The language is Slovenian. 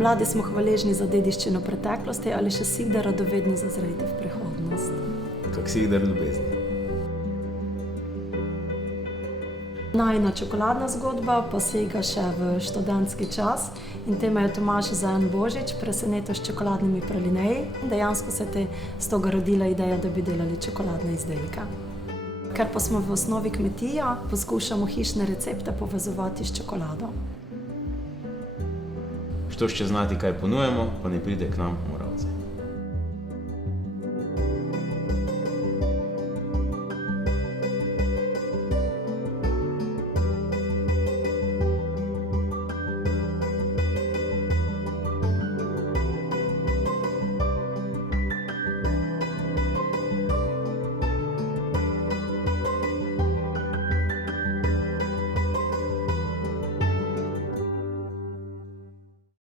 Mladi smo hvaležni za dediščino preteklosti ali še si kdaj radovedni zazreti v prihodnost. Kak si kdaj ljubezni. Najina čokoladna zgodba posega še v študentski čas in tema je Tomaž za en božič presenetil s čokoladnimi pralineji. Dejansko se je z toga rodila ideja, da bi delali čokoladne izdelke. Ker pa smo v osnovi kmetija, poskušamo hišne recepte povezovati s čokolado. Što še znati, kaj ponujemo, pa ne pride k nam v Moravce.